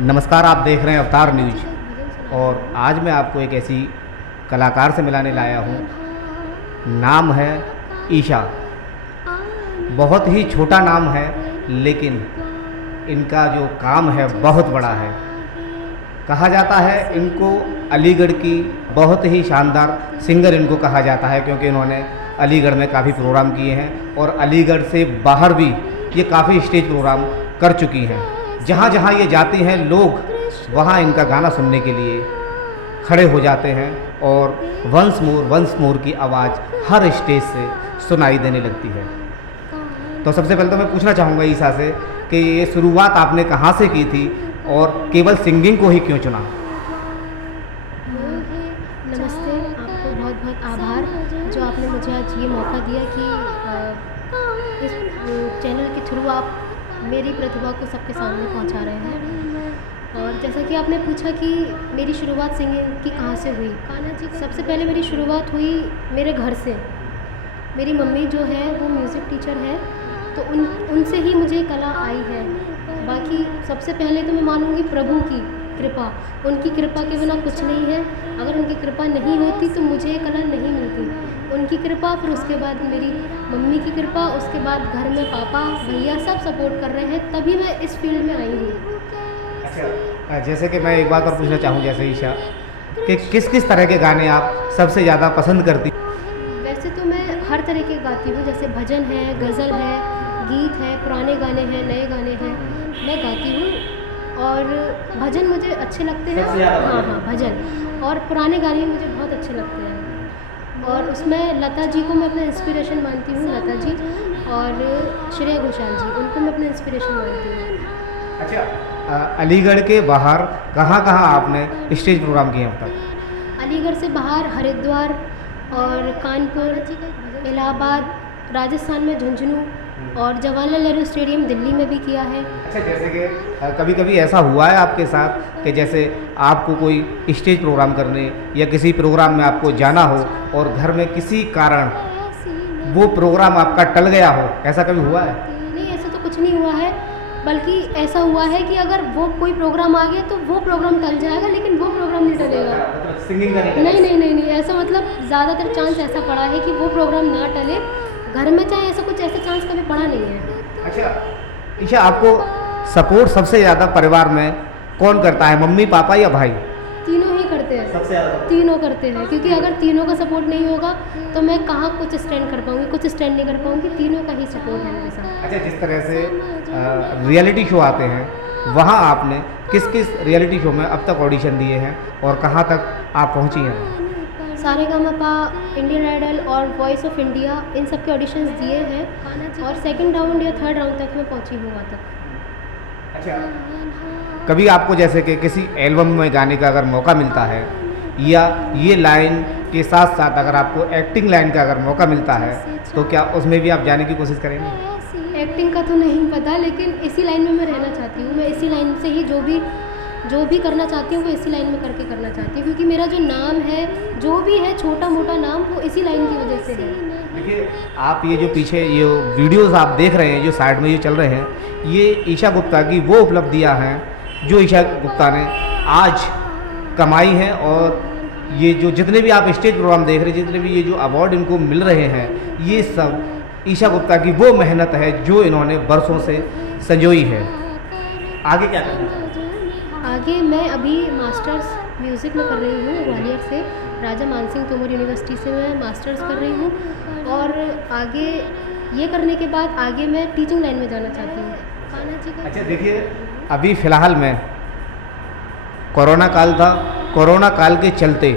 नमस्कार, आप देख रहे हैं अवतार न्यूज और आज मैं आपको एक ऐसी कलाकार से मिलाने लाया हूँ। नाम है ईशा। बहुत ही छोटा नाम है लेकिन इनका जो काम है बहुत बड़ा है। कहा जाता है इनको अलीगढ़ की बहुत ही शानदार सिंगर इनको कहा जाता है, क्योंकि इन्होंने अलीगढ़ में काफ़ी प्रोग्राम किए हैं और अलीगढ़ से बाहर भी ये काफ़ी स्टेज प्रोग्राम कर चुकी हैं। जहाँ जहाँ ये जाती हैं लोग वहाँ इनका गाना सुनने के लिए खड़े हो जाते हैं और वंस मोर की आवाज़ हर स्टेज से सुनाई देने लगती है। तो सबसे पहले तो मैं पूछना चाहूँगा ईशा से कि ये शुरुआत आपने कहाँ से की थी और केवल सिंगिंग को ही क्यों चुना? नमस्ते, आपको बहुत बहुत आभार जो आपने मुझे आज ये मौका दिया कि इस चैनल के थ्रू आप मेरी प्रतिभा को सबके सामने पहुंचा रहे हैं। और जैसा कि आपने पूछा कि मेरी शुरुआत सिंगिंग की कहाँ से हुई, सबसे पहले मेरी शुरुआत हुई मेरे घर से। मेरी मम्मी जो है वो म्यूज़िक टीचर है, तो उनसे ही मुझे कला आई है। बाकी सबसे पहले तो मैं मानूंगी प्रभु की कृपा। उनकी कृपा के बिना कुछ नहीं है। अगर उनकी कृपा नहीं होती तो मुझे कला नहीं मिलती। उनकी कृपा, फिर उसके बाद मेरी मम्मी की कृपा, उसके बाद घर में पापा भैया सब सपोर्ट कर रहे हैं, तभी मैं इस फील्ड में आई हूँ। अच्छा, जैसे कि मैं एक बात और पूछना चाहूँ जैसे ईशा कि किस किस तरह के गाने आप सबसे ज़्यादा पसंद करती? वैसे तो मैं हर तरह के गाती हूँ, जैसे भजन है, गज़ल है, गीत है, पुराने गाने हैं, नए गाने हैं, मैं गाती हूँ। और भजन मुझे अच्छे लगते हैं। हाँ, भजन और पुराने गाने मुझे बहुत अच्छे लगते हैं। और उसमें लता जी को मैं अपना इंस्पिरेशन मानती हूँ। लता जी और श्रेया घोषाल जी, उनको मैं अपना इंस्पिरेशन मानती हूँ। अच्छा, अलीगढ़ के बाहर कहाँ कहाँ आपने स्टेज प्रोग्राम किए अब तक? अलीगढ़ से बाहर हरिद्वार और कानपुर, इलाहाबाद, राजस्थान में झुंझुनू और जवाहरलाल नेहरू स्टेडियम दिल्ली में भी किया है। अच्छा, जैसे कि कभी कभी ऐसा हुआ है आपके साथ कि जैसे आपको कोई स्टेज प्रोग्राम करने या किसी प्रोग्राम में आपको जाना हो और घर में किसी कारण वो प्रोग्राम आपका टल गया हो, ऐसा कभी हुआ है? नहीं, ऐसा तो कुछ नहीं हुआ है, बल्कि ऐसा हुआ है कि अगर वो कोई प्रोग्राम आ गया तो वो प्रोग्राम टल जाएगा, लेकिन वो प्रोग्राम नहीं टलेगा। मतलब सिंगिंग का नहीं, ऐसा मतलब ज़्यादातर चांस ऐसा पड़ा है कि वो प्रोग्राम ना टले घर में, चाहे ऐसा चांस कभी पड़ा नहीं है। अच्छा ईशा, आपको सपोर्ट सबसे ज़्यादा परिवार में कौन करता है, मम्मी पापा या भाई? तीनों ही करते हैं। सबसे ज़्यादा तीनों करते हैं, क्योंकि अगर तीनों का सपोर्ट नहीं होगा तो मैं कहाँ कुछ स्टैंड कर पाऊँगी, कुछ स्टैंड नहीं कर पाऊँगी। तीनों का ही सपोर्ट है मेरे साथ। अच्छा, जिस तरह से रियलिटी शो आते हैं वहाँ आपने किस किस रियलिटी शो में अब तक ऑडिशन दिए हैं और कहाँ तक आप पहुँची हैं? सारेगामापा, इंडियन आइडल और वॉइस ऑफ इंडिया, इन सब के ऑडिशंस दिए हैं और सेकंड राउंड या थर्ड राउंड तक मैं पहुंची हूँ वहाँ तक। अच्छा, कभी आपको जैसे कि किसी एल्बम में गाने का अगर मौका मिलता है या ये लाइन के साथ साथ अगर आपको एक्टिंग लाइन का अगर मौका मिलता है तो क्या उसमें भी आप जाने की कोशिश करेंगे? एक्टिंग का तो नहीं पता, लेकिन इसी लाइन में मैं रहना चाहती हूँ। मैं इसी लाइन से ही जो भी करना चाहती हूँ वो इसी लाइन में करके करना चाहती हूँ, क्योंकि मेरा जो नाम है, जो भी है छोटा मोटा नाम, वो इसी लाइन की वजह से है। देखिए, आप ये जो पीछे ये वीडियोस आप देख रहे हैं, जो साइड में ये चल रहे हैं, ये ईशा गुप्ता की वो उपलब्धियाँ हैं जो ईशा गुप्ता ने आज कमाई हैं। और ये जो जितने भी आप स्टेज प्रोग्राम देख रहे हैं, जितने भी ये जो अवार्ड इनको मिल रहे हैं, ये सब ईशा गुप्ता की वो मेहनत है जो इन्होंने बरसों से संजोई है। आगे क्या करना है? आगे मैं अभी मास्टर्स म्यूज़िक में कर रही हूँ ग्वालियर से, राजा मानसिंह तोमर यूनिवर्सिटी से मैं मास्टर्स कर रही हूँ। और आगे ये करने के बाद आगे मैं टीचिंग लाइन में जाना चाहती हूँ। अच्छा, देखिए, अभी फ़िलहाल में कोरोना काल था। कोरोना काल के चलते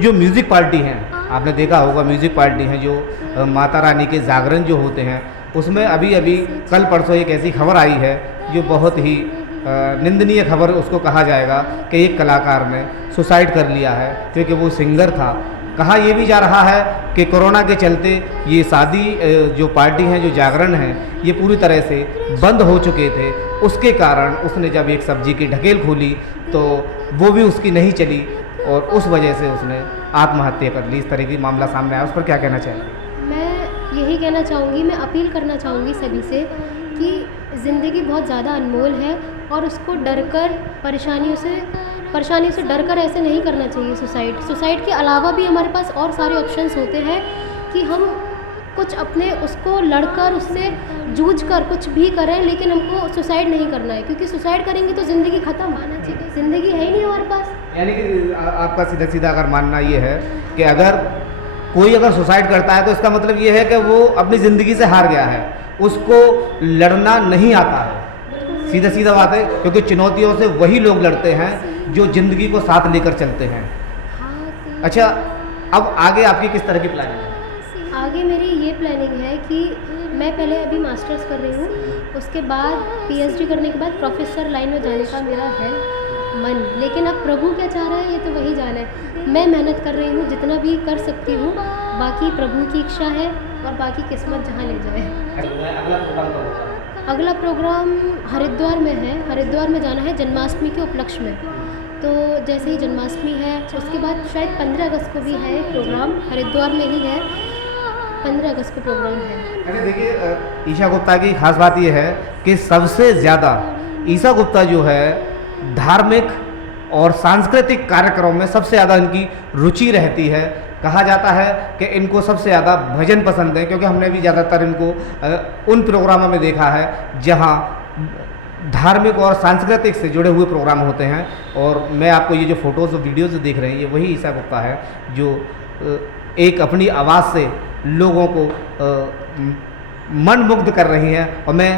जो म्यूज़िक पार्टी हैं, आपने देखा होगा म्यूज़िक पार्टी हैं जो माता रानी के जागरण जो होते हैं, उसमें अभी कल परसों एक ऐसी खबर आई है जो बहुत ही निंदनीय खबर उसको कहा जाएगा कि एक कलाकार ने सुसाइड कर लिया है, क्योंकि वो सिंगर था। कहा यह भी जा रहा है कि कोरोना के चलते ये शादी जो पार्टी हैं, जो जागरण हैं, ये पूरी तरह से बंद हो चुके थे। उसके कारण उसने जब एक सब्जी की ढकेल खोली तो वो भी उसकी नहीं चली और उस वजह से उसने आत्महत्या कर ली। इस तरह की मामला सामने आया, उस पर क्या कहना चाहिए? मैं यही कहना चाहूँगी, मैं अपील करना चाहूँगी सभी से कि ज़िंदगी बहुत ज़्यादा अनमोल है और उसको डर कर परेशानियों से डर कर ऐसे नहीं करना चाहिए। सुसाइड के अलावा भी हमारे पास और सारे ऑप्शंस होते हैं कि हम कुछ अपने उसको लड़कर उससे जूझ कर कुछ भी करें, लेकिन हमको सुसाइड नहीं करना है, क्योंकि सुसाइड करेंगे तो ज़िंदगी ख़त्म, ज़िंदगी है ही नहीं हमारे पास। यानी कि आपका सीधा सीधा अगर मानना ये है कि अगर कोई सुसाइड करता है तो इसका मतलब ये है कि वो अपनी ज़िंदगी से हार गया है, उसको लड़ना नहीं आता है। सीधा सीधा बात है, क्योंकि चुनौतियों से वही लोग लड़ते हैं जो ज़िंदगी को साथ लेकर चलते हैं। अच्छा, अब आगे आपकी किस तरह की प्लानिंग है? आगे मेरी ये प्लानिंग है कि मैं पहले अभी मास्टर्स कर रही हूँ, उसके बाद पीएचडी करने के बाद प्रोफेसर लाइन में जाने का मेरा है मन, लेकिन अब प्रभु क्या चाह रहा है ये तो वही जाने। मैं मेहनत कर रही हूँ जितना भी कर सकती हूँ, बाकी प्रभु की इच्छा है और बाकी किस्मत जहाँ ले जाए। अगला प्रोग्राम हरिद्वार में है, हरिद्वार में जाना है जन्माष्टमी के उपलक्ष्य में। तो जैसे ही जन्माष्टमी है उसके बाद शायद 15 अगस्त को भी है प्रोग्राम, हरिद्वार में ही है, 15 अगस्त को प्रोग्राम है। अरे देखिए, ईशा गुप्ता की खास बात यह है कि सबसे ज़्यादा ईशा गुप्ता जो है धार्मिक और सांस्कृतिक कार्यक्रमों में सबसे ज़्यादा इनकी रुचि रहती है। कहा जाता है कि इनको सबसे ज़्यादा भजन पसंद है, क्योंकि हमने भी ज़्यादातर इनको उन प्रोग्रामों में देखा है जहाँ धार्मिक और सांस्कृतिक से जुड़े हुए प्रोग्राम होते हैं। और मैं आपको ये जो फ़ोटोज़ और वीडियोज़ जो देख रहे हैं, ये वही ईशा गुप्ता है जो एक अपनी आवाज़ से लोगों को मन मुग्ध कर रही हैं। और मैं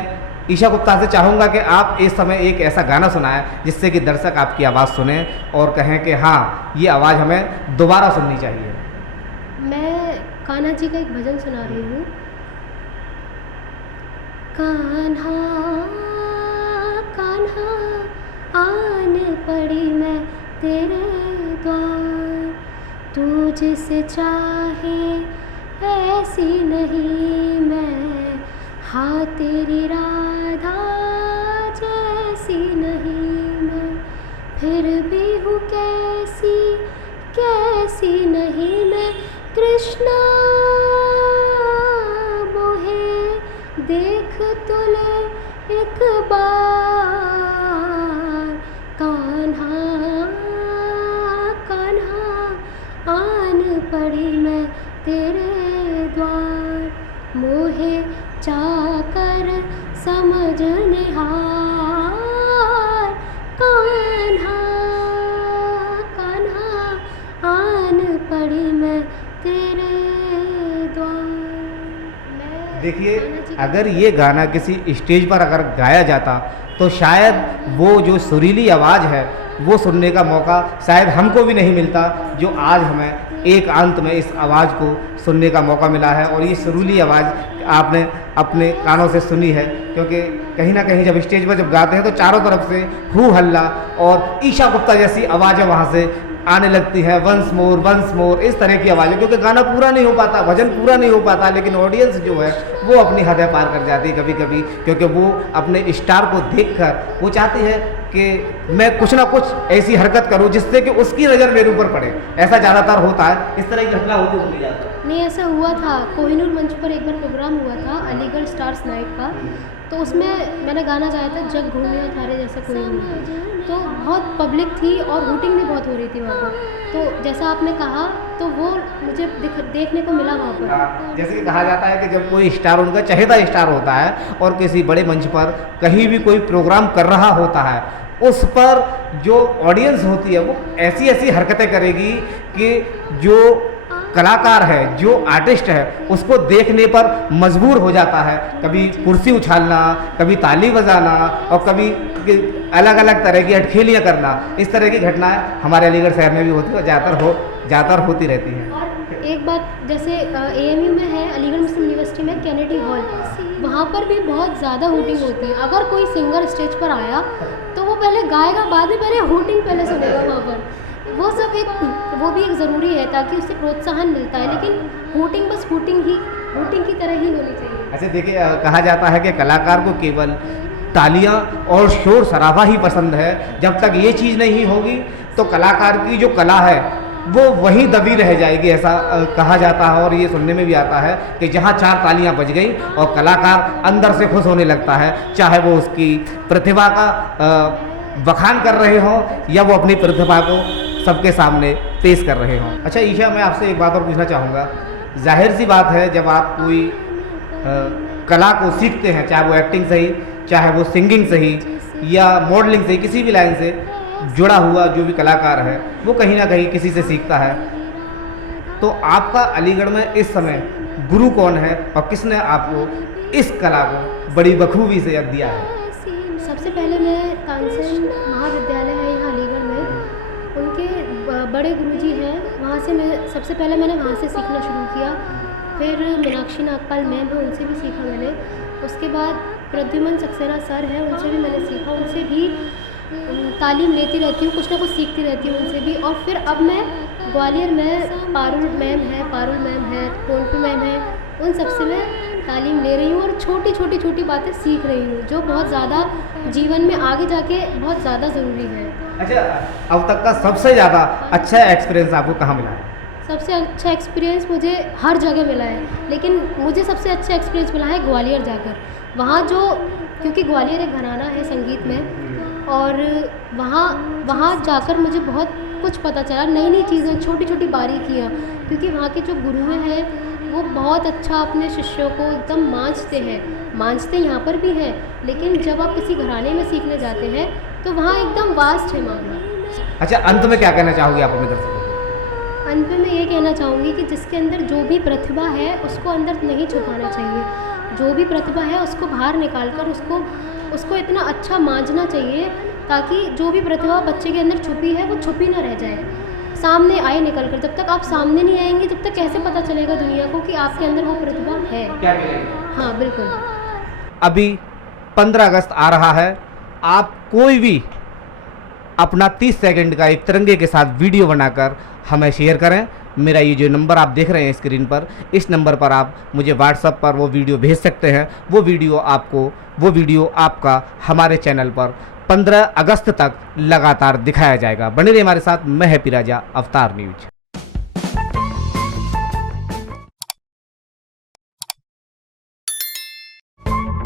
ईशा गुप्ता से चाहूँगा कि आप इस समय एक ऐसा गाना सुनाएं जिससे कि दर्शक आपकी आवाज़ सुने और कहें कि हाँ, ये आवाज़ हमें दोबारा सुननी चाहिए। मैं कान्हा जी का एक भजन सुना रही हूँ। कान्हा कान्हा आन पड़ी मैं तेरे द्वार, तू जिसे चाहे ऐसी नहीं मैं, हाँ तेरी राधा जैसी नहीं मैं, फिर भी हूँ कैसी कैसी नहीं मैं, कृष्णा मोहे देख तो ले एक बार, कान्हा कान्हा आन पड़ी मैं तेरे द्वार, मोहे चाकर समझ निहार, कान्हा कान्हा आन पड़ी मैं तेरे द्वार। देखिए, अगर ये गाना किसी स्टेज पर अगर गाया जाता तो शायद वो जो सुरीली आवाज़ है वो सुनने का मौका शायद हमको भी नहीं मिलता, जो आज हमें एक अंत में इस आवाज़ को सुनने का मौका मिला है। और ये सुरीली आवाज़ आपने अपने कानों से सुनी है, क्योंकि कहीं ना कहीं जब स्टेज पर जब गाते हैं तो चारों तरफ से हू हल्ला और ईशा गुप्ता जैसी आवाज़ें वहाँ से आने लगती है, वंस मोर इस तरह की आवाज़ें, क्योंकि गाना पूरा नहीं हो पाता, भजन पूरा नहीं हो पाता, लेकिन ऑडियंस जो है वो अपनी हदें पार कर जाती है कभी कभी, क्योंकि वो अपने स्टार को देखकर वो चाहती है कि मैं कुछ ना कुछ ऐसी हरकत करूं जिससे कि उसकी नज़र मेरे ऊपर पड़े। ऐसा ज़्यादातर होता है, इस तरह की घटना होती होती जाती है। नहीं, ऐसा हुआ था, कोहिनूर मंच पर एक बार प्रोग्राम हुआ था अलीगढ़ स्टार्स नाइट का, तो उसमें मैंने गाना गाया था जग घूमिया थारे जैसा कोई नहीं, तो बहुत पब्लिक थी और हूटिंग भी बहुत हो रही थी वहाँ पर। तो जैसा आपने कहा तो वो मुझे देखने को मिला वहाँ पर। जैसे कि कहा जाता है कि जब कोई स्टार उनका चहेता स्टार होता है और किसी बड़े मंच पर कहीं भी कोई प्रोग्राम कर रहा होता है, उस पर जो ऑडियंस होती है वो ऐसी ऐसी हरकतें करेगी कि जो कलाकार है, जो आर्टिस्ट है, उसको देखने पर मजबूर हो जाता है। कभी कुर्सी उछालना, कभी ताली बजाना और कभी अलग अलग तरह की अटखेलियाँ करना, इस तरह की घटनाएं हमारे अलीगढ़ शहर में भी होती है और ज़्यादातर होती रहती हैं। और एक बात, जैसे AMU में है, अलीगढ़ मुस्लिम यूनिवर्सिटी में कैनेडी हॉल, वहाँ पर भी बहुत ज़्यादा हूटिंग होती है। अगर कोई सिंगर स्टेज पर आया तो वो पहले गाएगा, बाद में पहले हूटिंग पहले सुनेगा वहाँ पर। वो सब वो भी एक ज़रूरी है ताकि उससे प्रोत्साहन मिलता है, लेकिन हूटिंग बस हूटिंग की तरह ही होनी चाहिए। अच्छा देखिए, कहा जाता है कि कलाकार को केवल तालियां और शोर शराबा ही पसंद है। जब तक ये चीज़ नहीं होगी तो कलाकार की जो कला है वो वहीं दबी रह जाएगी, ऐसा कहा जाता है और ये सुनने में भी आता है कि जहाँ 4 तालियां बज गई और कलाकार अंदर से खुश होने लगता है, चाहे वो उसकी प्रतिभा का बखान कर रहे हों या वो अपनी प्रतिभा को सबके सामने पेश कर रहे हों। अच्छा ईशा, मैं आपसे एक बात और पूछना चाहूँगा। जाहिर सी बात है, जब आप कोई कला को सीखते हैं, चाहे वो एक्टिंग से ही, चाहे वो सिंगिंग से ही या मॉडलिंग से, किसी भी लाइन से जुड़ा हुआ जो भी कलाकार है वो कहीं ना कहीं किसी से सीखता है। तो आपका अलीगढ़ में इस समय गुरु कौन है और किसने आपको इस कला को बड़ी बखूबी से दिया है? सबसे पहले मैं तानसेन महाविद्यालय है यहाँ अलीगढ़ में, उनके बड़े गुरुजी हैं, वहाँ से मैं सबसे पहले मैंने वहाँ से सीखना शुरू किया। फिर मीनाक्षी नागपाल मैम है, उनसे भी सीखा मैंने। उसके बाद प्रद्युमन सक्सेना सर हैं, उनसे भी मैंने सीखा। उनसे भी तालीम लेती रहती हूँ, कुछ ना कुछ सीखती रहती हूँ उनसे भी। और फिर अब मैं ग्वालियर में पारुल मैम है, टोनपी मैम है, उन सबसे मैं तालीम ले रही हूँ और छोटी बातें सीख रही हूँ, जो बहुत ज़्यादा जीवन में आगे जाके बहुत ज़्यादा ज़रूरी है। अच्छा, अब तक का सबसे ज़्यादा अच्छा एक्सपीरियंस आपको कहाँ मिला है? सबसे अच्छा एक्सपीरियंस मुझे हर जगह मिला है, लेकिन मुझे सबसे अच्छा एक्सपीरियंस मिला है ग्वालियर जाकर। वहाँ क्योंकि ग्वालियर एक घराना है संगीत में, और वहाँ जाकर मुझे बहुत कुछ पता चला, नई चीज़ें, छोटी बारीकियाँ। क्योंकि वहाँ के जो गुरुएँ हैं वो बहुत अच्छा अपने शिष्यों को एकदम मांझते यहाँ पर भी हैं, लेकिन जब आप किसी घराने में सीखने जाते हैं तो वहाँ एकदम वास्ट है मामला। अच्छा, अंत में क्या कहना चाहोगे आप अपने दर्शकों को? अंत में मैं ये कहना चाहूँगी कि जिसके अंदर जो भी प्रतिभा है उसको अंदर नहीं छुपाना चाहिए। जो भी प्रतिभा है उसको बाहर निकाल कर उसको इतना अच्छा मांझना चाहिए ताकि जो भी प्रतिभा बच्चे के अंदर छुपी है वो छुपी ना रह जाए, सामने आए निकल कर। जब तक आप सामने नहीं आएंगे, जब तक कैसे पता चलेगा दुनिया को कि आपके अंदर वो प्रतिभा है? क्या करेंगे? हाँ बिल्कुल। अभी 15 अगस्त आ रहा है, आप कोई भी अपना 30 सेकंड का एक तिरंगे के साथ वीडियो बनाकर हमें शेयर करें। मेरा ये जो नंबर आप देख रहे हैं स्क्रीन पर, इस नंबर पर आप मुझे व्हाट्सएप पर वो वीडियो भेज सकते हैं। वो वीडियो आपका हमारे चैनल पर 15 अगस्त तक लगातार दिखाया जाएगा। बने रहिए हमारे साथ। मैं हैप्पी राजा, अवतार न्यूज।